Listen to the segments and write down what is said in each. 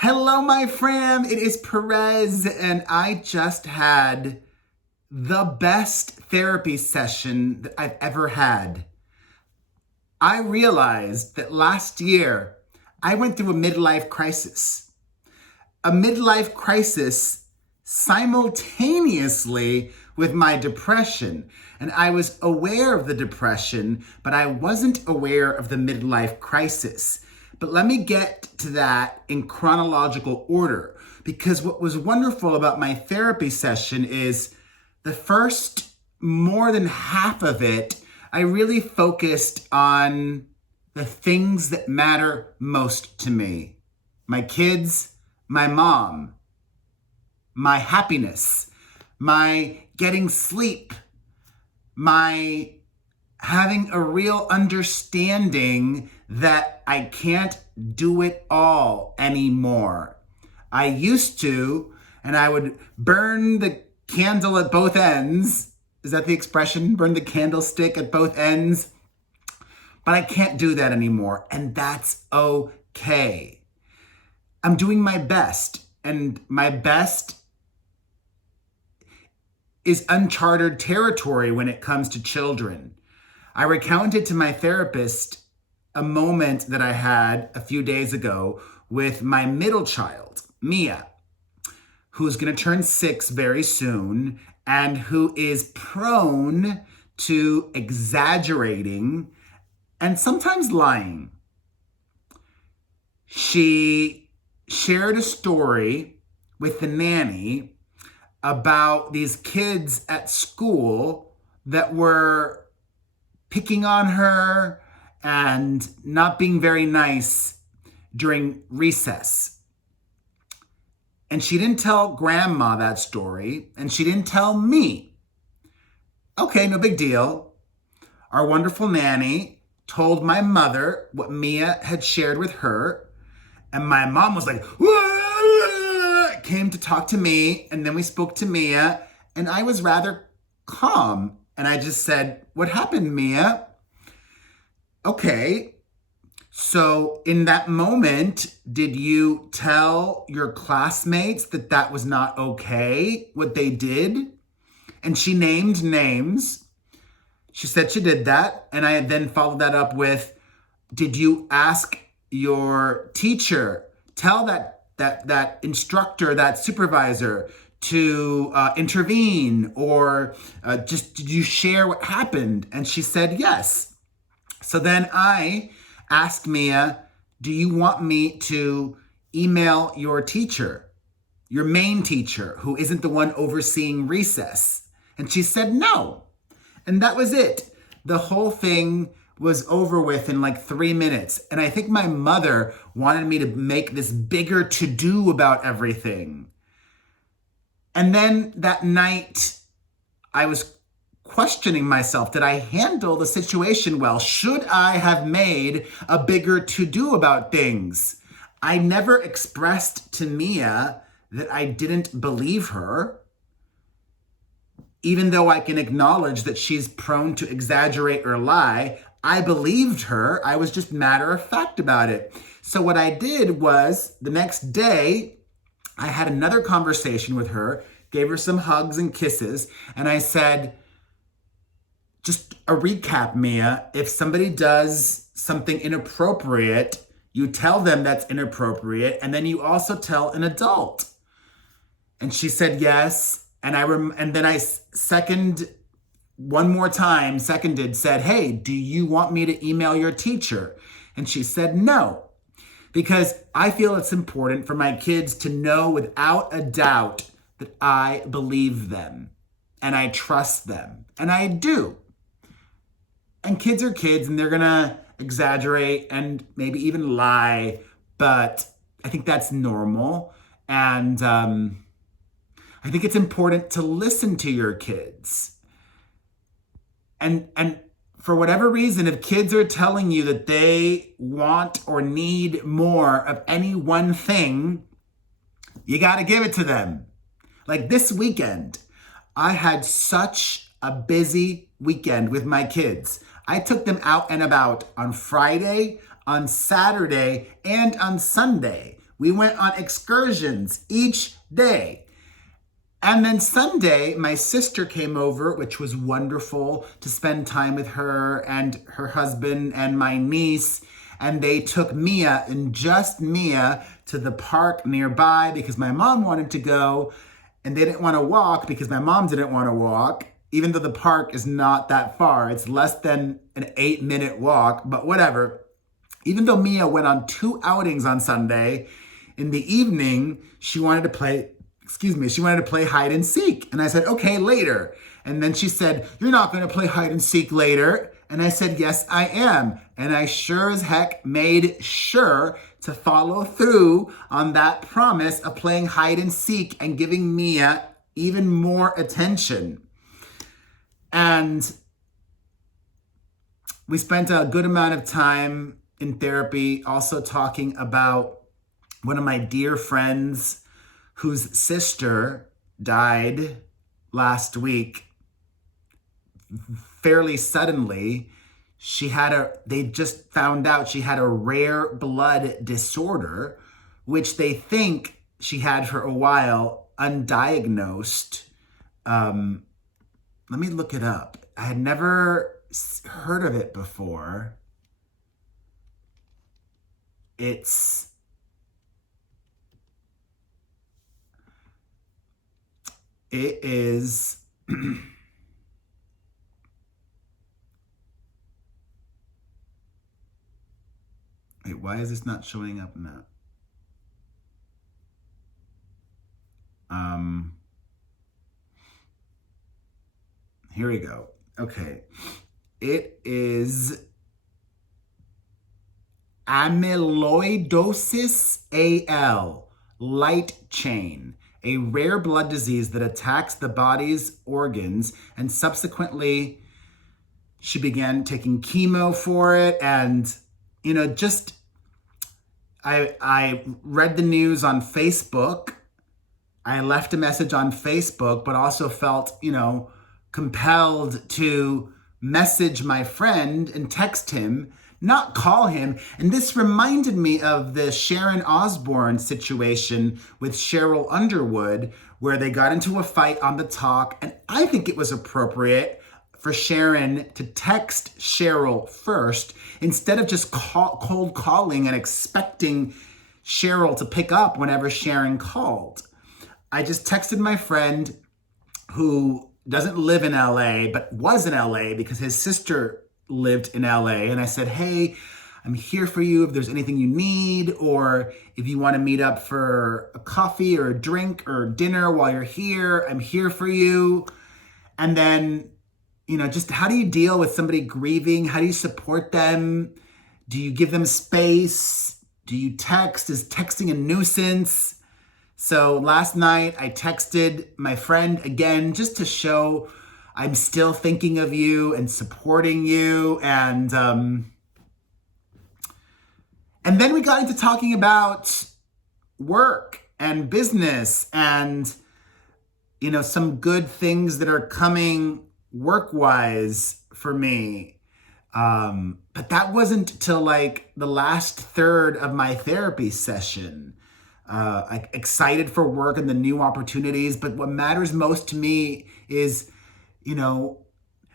Hello, my friend. It is Perez, and I just had the best therapy session that I've ever had. I realized that last year I went through a midlife crisis simultaneously with my depression. And I was aware of the depression, but I wasn't aware of the midlife crisis. But let me get to that in chronological order, because what was wonderful about my therapy session is the first more than half of it, I really focused on the things that matter most to me. My kids, my mom, my happiness, my getting sleep, my having a real understanding that I can't do it all anymore. I used to, and I would burn the candle at both ends. Is that the expression? Burn the candlestick at both ends? But I can't do that anymore, and that's okay. I'm doing my best, and my best is uncharted territory when it comes to children. I recounted to my therapist a moment that I had a few days ago with my middle child, Mia, who's going to turn 6 very soon and who is prone to exaggerating and sometimes lying. She shared a story with the nanny about these kids at school that were picking on her and not being very nice during recess. And she didn't tell grandma that story, and she didn't tell me. Okay, no big deal. Our wonderful nanny told my mother what Mia had shared with her, and my mom was like, "Whoa!" Came to talk to me, and then we spoke to Mia, and I was rather calm. And I just said, "What happened, Mia?" Okay, so in that moment, did you tell your classmates that that was not okay, what they did? And she named names. She said she did that. And I then followed that up with, did you ask your teacher, tell that instructor, that supervisor to intervene, or just did you share what happened? And she said yes. So then I asked Mia, do you want me to email your teacher, your main teacher, who isn't the one overseeing recess? And she said no. And that was it. The whole thing was over with in like 3 minutes. And I think my mother wanted me to make this bigger to-do about everything. And then that night, I was questioning myself. Did I handle the situation well? Should I have made a bigger to-do about things? I never expressed to Mia that I didn't believe her, even though I can acknowledge that she's prone to exaggerate or lie. I believed her. I was just matter of fact about it. So what I did was the next day, I had another conversation with her, gave her some hugs and kisses, and I said, just a recap, Mia, if somebody does something inappropriate, you tell them that's inappropriate, and then you also tell an adult. And she said yes, and then I seconded, said, hey, do you want me to email your teacher? And she said no, because I feel it's important for my kids to know without a doubt that I believe them and I trust them, and I do. And kids are kids, and they're gonna exaggerate and maybe even lie, but I think that's normal. And I think it's important to listen to your kids. And for whatever reason, if kids are telling you that they want or need more of any one thing, you gotta give it to them. Like this weekend, I had such a busy weekend with my kids. I took them out and about on Friday, on Saturday, and on Sunday. We went on excursions each day. And then Sunday, my sister came over, which was wonderful to spend time with her and her husband and my niece. And they took Mia and just Mia to the park nearby because my mom wanted to go and they didn't want to walk because my mom didn't want to walk, even though the park is not that far. It's less than an 8-minute walk, but whatever. Even though Mia went on 2 outings on Sunday, in the evening, she wanted to play hide and seek. And I said, okay, later. And then she said, you're not going to play hide and seek later. And I said, yes, I am. And I sure as heck made sure to follow through on that promise of playing hide and seek and giving Mia even more attention. And we spent a good amount of time in therapy also talking about one of my dear friends whose sister died last week fairly suddenly. They just found out she had a rare blood disorder, which they think she had for a while, undiagnosed. Let me look it up. I had never heard of it before. It is wait, why is this not showing up now? Here we go. Okay. It is amyloidosis AL, light chain, a rare blood disease that attacks the body's organs, and subsequently she began taking chemo for it. And, I read the news on Facebook. I left a message on Facebook, but also felt, compelled to message my friend and text him, not call him. And this reminded me of the Sharon Osbourne situation with Cheryl Underwood, where they got into a fight on the talk. And I think it was appropriate for Sharon to text Cheryl first instead of just cold calling and expecting Cheryl to pick up whenever Sharon called. I just texted my friend who doesn't live in LA, but was in LA because his sister lived in LA. And I said, hey, I'm here for you if there's anything you need, or if you want to meet up for a coffee or a drink or dinner while you're here, I'm here for you. And then, just how do you deal with somebody grieving? How do you support them? Do you give them space? Do you text? Is texting a nuisance? So last night I texted my friend again just to show I'm still thinking of you and supporting you. And then we got into talking about work and business and, some good things that are coming work-wise for me. But that wasn't till like the last third of my therapy session. Excited for work and the new opportunities. But what matters most to me is,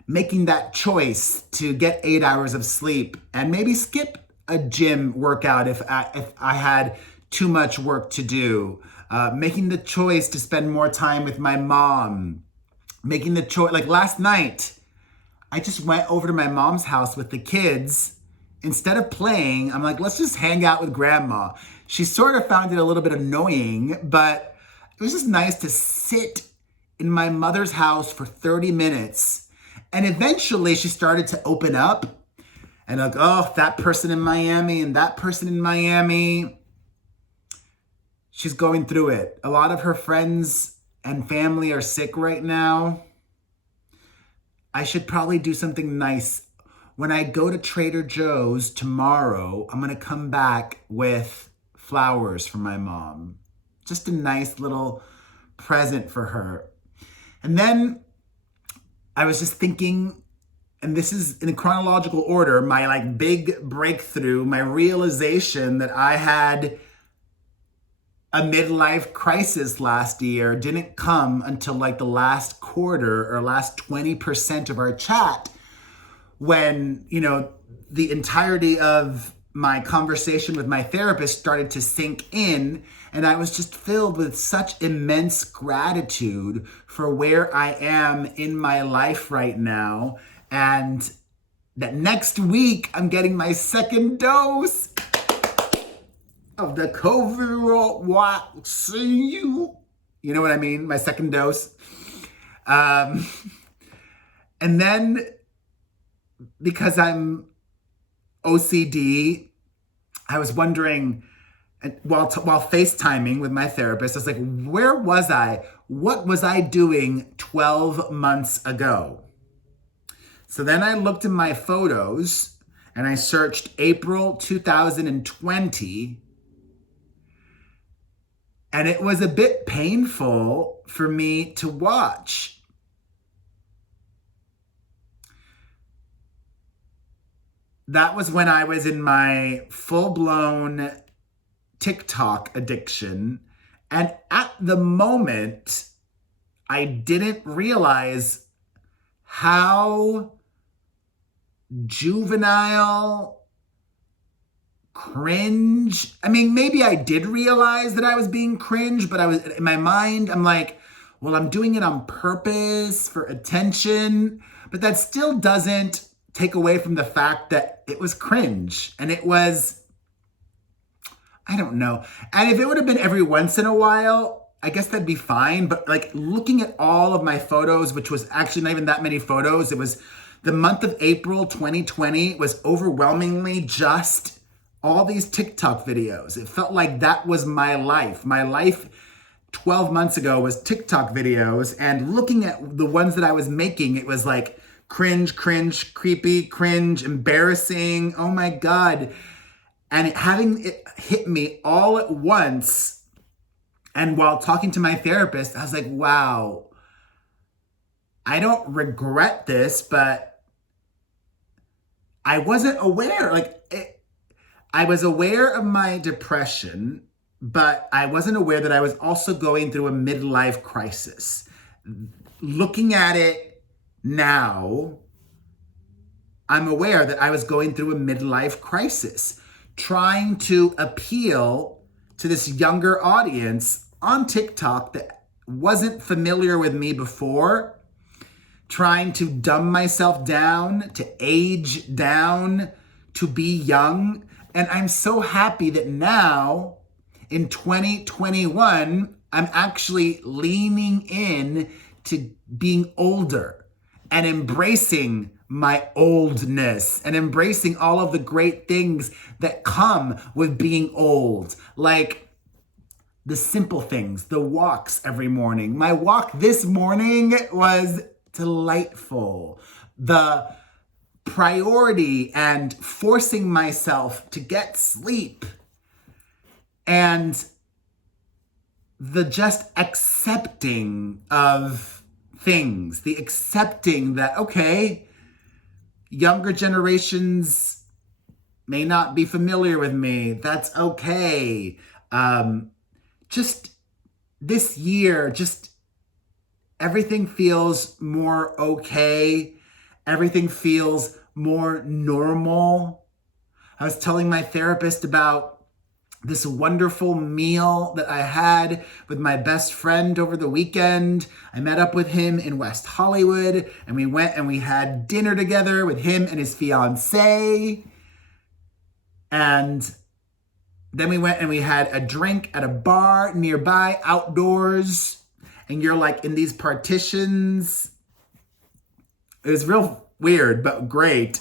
making that choice to get 8 hours of sleep and maybe skip a gym workout if I had too much work to do. Making the choice to spend more time with my mom. Making the choice, like last night, I just went over to my mom's house with the kids. Instead of playing, I'm like, let's just hang out with grandma. She sort of found it a little bit annoying, but it was just nice to sit in my mother's house for 30 minutes. And eventually she started to open up and like, oh, that person in Miami and that person in Miami. She's going through it. A lot of her friends and family are sick right now. I should probably do something nice. When I go to Trader Joe's tomorrow, I'm going to come back with flowers for my mom. Just a nice little present for her. And then I was just thinking, and this is in chronological order, my big breakthrough, my realization that I had a midlife crisis last year didn't come until like the last quarter or last 20% of our chat, when, the entirety of my conversation with my therapist started to sink in, and I was just filled with such immense gratitude for where I am in my life right now, and that next week I'm getting my second dose of the COVID vaccine. You know what I mean? My second dose. And then, because I'm OCD, I was wondering, while FaceTiming with my therapist, I was like, where was I? What was I doing 12 months ago? So then I looked in my photos and I searched April 2020, and it was a bit painful for me to watch. That was when I was in my full-blown TikTok addiction. And at the moment, I didn't realize how juvenile, cringe. I mean, maybe I did realize that I was being cringe, but I was, in my mind, I'm like, well, I'm doing it on purpose for attention. But that still doesn't take away from the fact that it was cringe. And it was, I don't know. And if it would have been every once in a while, I guess that'd be fine. But like looking at all of my photos, which was actually not even that many photos, it was the month of April 2020 was overwhelmingly just all these TikTok videos. It felt like that was my life. My life 12 months ago was TikTok videos. And looking at the ones that I was making, it was like cringe, creepy, cringe, embarrassing. Oh my God. And having it hit me all at once. And while talking to my therapist, I was like, wow, I don't regret this, but I wasn't aware. I was aware of my depression, but I wasn't aware that I was also going through a midlife crisis. Looking at it now, I'm aware that I was going through a midlife crisis, trying to appeal to this younger audience on TikTok that wasn't familiar with me before, trying to dumb myself down, to age down, to be young. And I'm so happy that now, in 2021, I'm actually leaning in to being older and embracing my oldness and embracing all of the great things that come with being old. Like the simple things, the walks every morning. My walk this morning was delightful. The priority and forcing myself to get sleep, and the just accepting of things, the accepting that, okay, younger generations may not be familiar with me. That's okay. Just this year, just everything feels more okay. Everything feels more normal. I was telling my therapist about this wonderful meal that I had with my best friend over the weekend. I met up with him in West Hollywood, and we went and we had dinner together with him and his fiance. And then we went and we had a drink at a bar nearby, outdoors. And you're like in these partitions. It was real weird, but great.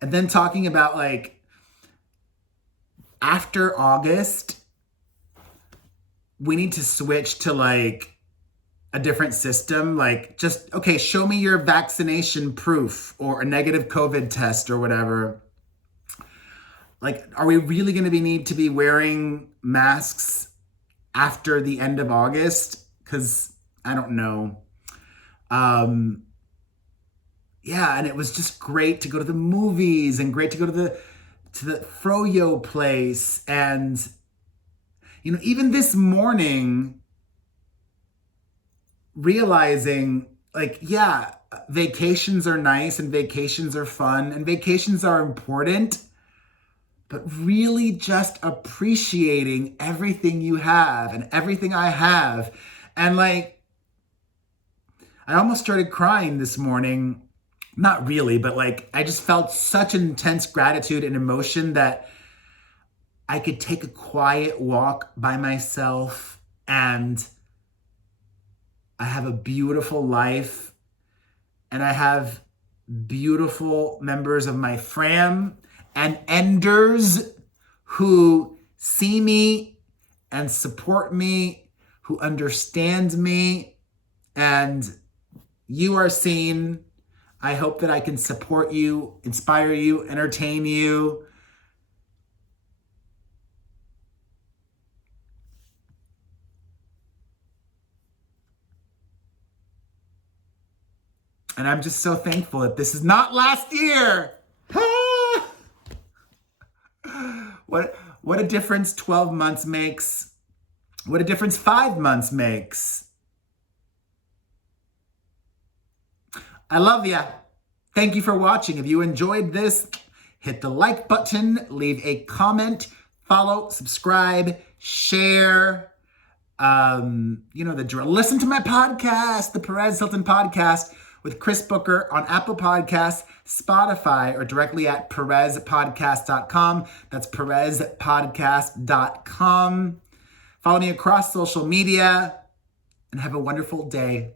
And then talking about like, after August, we need to switch to like a different system. Like just, okay, show me your vaccination proof or a negative COVID test or whatever. Like, are we really going to need to be wearing masks after the end of August? Because I don't know. Yeah, and it was just great to go to the movies and great to go to the Froyo place. And Even this morning, realizing like, yeah, vacations are nice and vacations are fun and vacations are important, but really just appreciating everything you have and everything I have. And like, I almost started crying this morning. Not really, but like, I just felt such intense gratitude and emotion that I could take a quiet walk by myself, and I have a beautiful life, and I have beautiful members of my fam and enders who see me and support me, who understand me, and you are seen. I hope that I can support you, inspire you, entertain you. And I'm just so thankful that this is not last year. What a difference 12 months makes. What a difference 5 months makes. I love ya. Thank you for watching. If you enjoyed this, hit the like button, leave a comment, follow, subscribe, share. The drill. Listen to my podcast, the Perez Hilton podcast with Chris Booker on Apple Podcasts, Spotify, or directly at perezpodcast.com. That's perezpodcast.com. Follow me across social media and have a wonderful day.